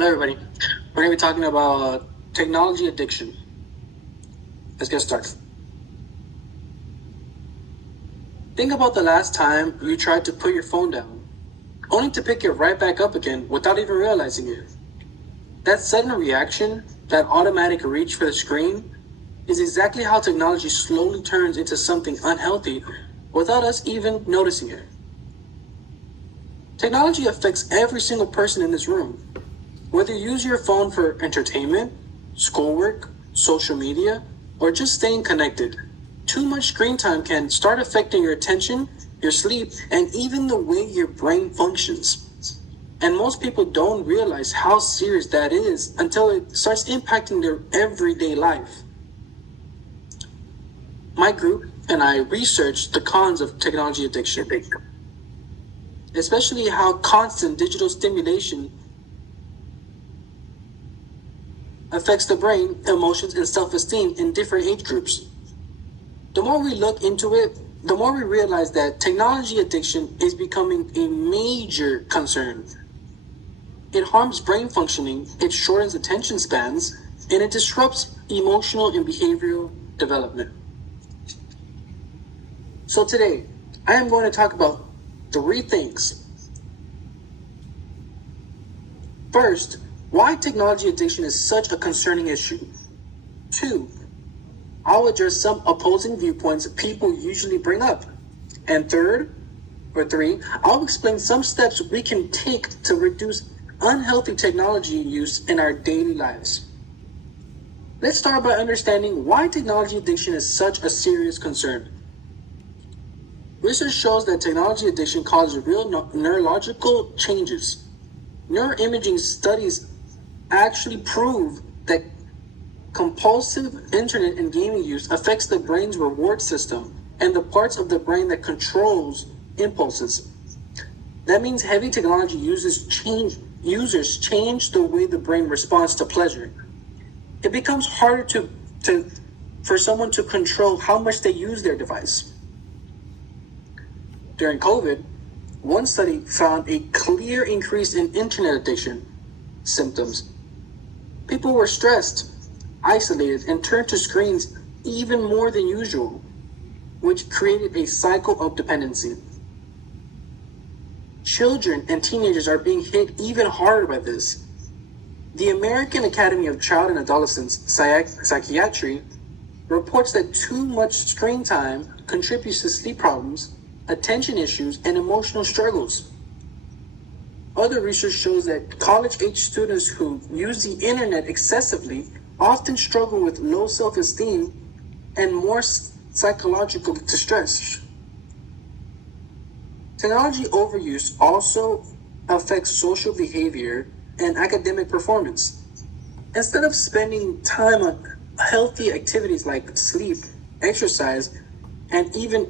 Hello, everybody. We're going to be talking about technology addiction. Let's get started. Think about the last time you tried to put your phone down, only to pick it right back up again without even realizing it. That sudden reaction, that automatic reach for the screen, is exactly how technology slowly turns into something unhealthy without us even noticing it. Technology affects every single person in this room. Whether you use your phone for entertainment, schoolwork, social media, or just staying connected, too much screen time can start affecting your attention, your sleep, and even the way your brain functions. And most people don't realize how serious that is until it starts impacting their everyday life. My group and I researched the cons of technology addiction, especially how constant digital stimulation affects the brain, emotions, and self-esteem in different age groups. The more we look into it, the more we realize that technology addiction is becoming a major concern. It harms brain functioning, it shortens attention spans, and it disrupts emotional and behavioral development. So today, I am going to talk about 3 things. First, why technology addiction is such a concerning issue. 2, I'll address some opposing viewpoints people usually bring up. And 3, I'll explain some steps we can take to reduce unhealthy technology use in our daily lives. Let's start by understanding why technology addiction is such a serious concern. Research shows that technology addiction causes real neurological changes. Neuroimaging studies actually prove that compulsive internet and gaming use affects the brain's reward system and the parts of the brain that controls impulses. That means heavy technology users change the way the brain responds to pleasure. It becomes harder for someone to control how much they use their device. During COVID, one study found a clear increase in internet addiction symptoms. People were stressed, isolated, and turned to screens even more than usual, which created a cycle of dependency. Children and teenagers are being hit even harder by this. The American Academy of Child and Adolescent Psychiatry reports that too much screen time contributes to sleep problems, attention issues, and emotional struggles. Other research shows that college-age students who use the internet excessively often struggle with low self-esteem and more psychological distress. Technology overuse also affects social behavior and academic performance. Instead of spending time on healthy activities like sleep, exercise, and even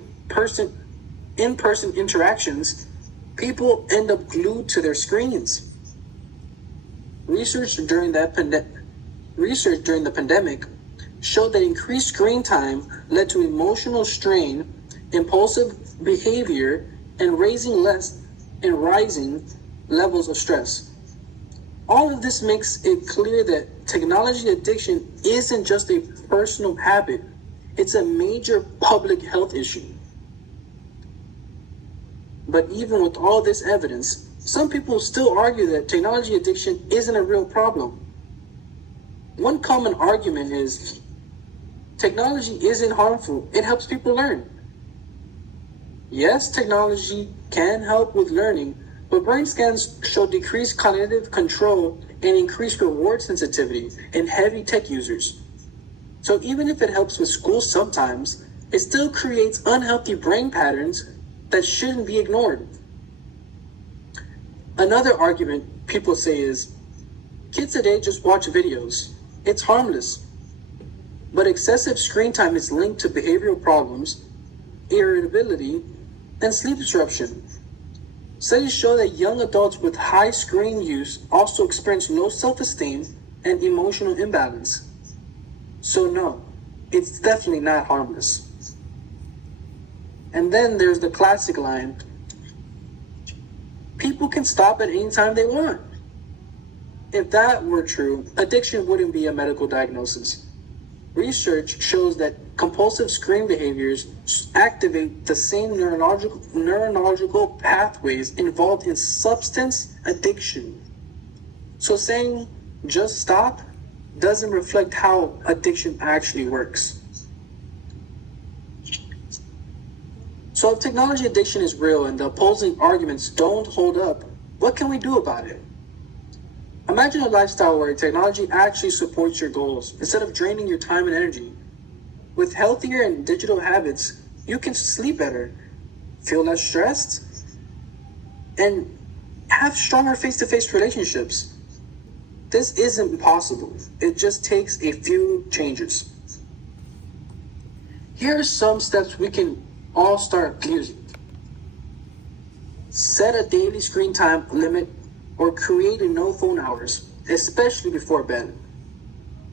in-person interactions, people end up glued to their screens. Research during the pandemic showed that increased screen time led to emotional strain, impulsive behavior, and rising levels of stress. All of this makes it clear that technology addiction isn't just a personal habit, it's a major public health issue. But even with all this evidence, some people still argue that technology addiction isn't a real problem. One common argument is technology isn't harmful, it helps people learn. Yes, technology can help with learning, but brain scans show decreased cognitive control and increased reward sensitivity in heavy tech users. So even if it helps with school sometimes, it still creates unhealthy brain patterns that shouldn't be ignored. Another argument people say is, kids today just watch videos. It's harmless. But excessive screen time is linked to behavioral problems, irritability, and sleep disruption. Studies show that young adults with high screen use also experience low self-esteem and emotional imbalance. So no, it's definitely not harmless. And then there's the classic line, people can stop at any time they want. If that were true, addiction wouldn't be a medical diagnosis. Research shows that compulsive screen behaviors activate the same neurological pathways involved in substance addiction. So saying just stop doesn't reflect how addiction actually works. So if technology addiction is real and the opposing arguments don't hold up, what can we do about it? Imagine a lifestyle where technology actually supports your goals instead of draining your time and energy. With healthier and digital habits, you can sleep better, feel less stressed, and have stronger face-to-face relationships. This isn't possible. It just takes a few changes. Here are some steps we can all start using. Set a daily screen time limit or create a no phone hours, especially before bed.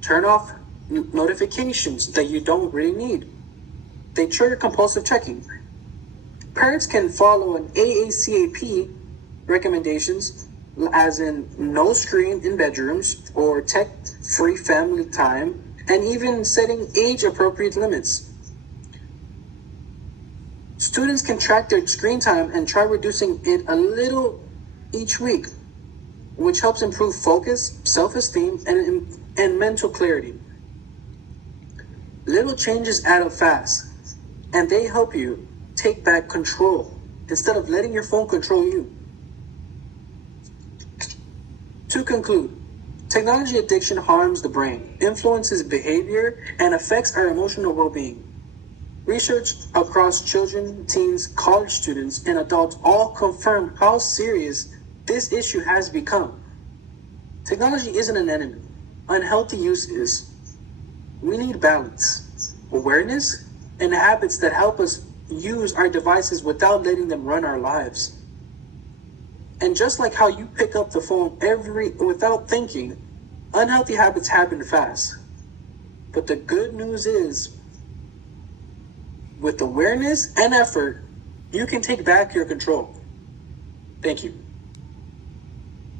Turn off notifications that you don't really need. They trigger compulsive checking. Parents can follow an AACAP recommendations, as in no screen in bedrooms or tech-free family time, and even setting age-appropriate limits. Students can track their screen time and try reducing it a little each week, which helps improve focus, self-esteem, and mental clarity. Little changes add up fast, and they help you take back control instead of letting your phone control you. To conclude, technology addiction harms the brain, influences behavior, and affects our emotional well-being. Research across children, teens, college students, and adults all confirm how serious this issue has become. Technology isn't an enemy. Unhealthy use is. We need balance, awareness, and habits that help us use our devices without letting them run our lives. And just like how you pick up the phone without thinking, unhealthy habits happen fast. But the good news is, with awareness and effort, you can take back your control. Thank you.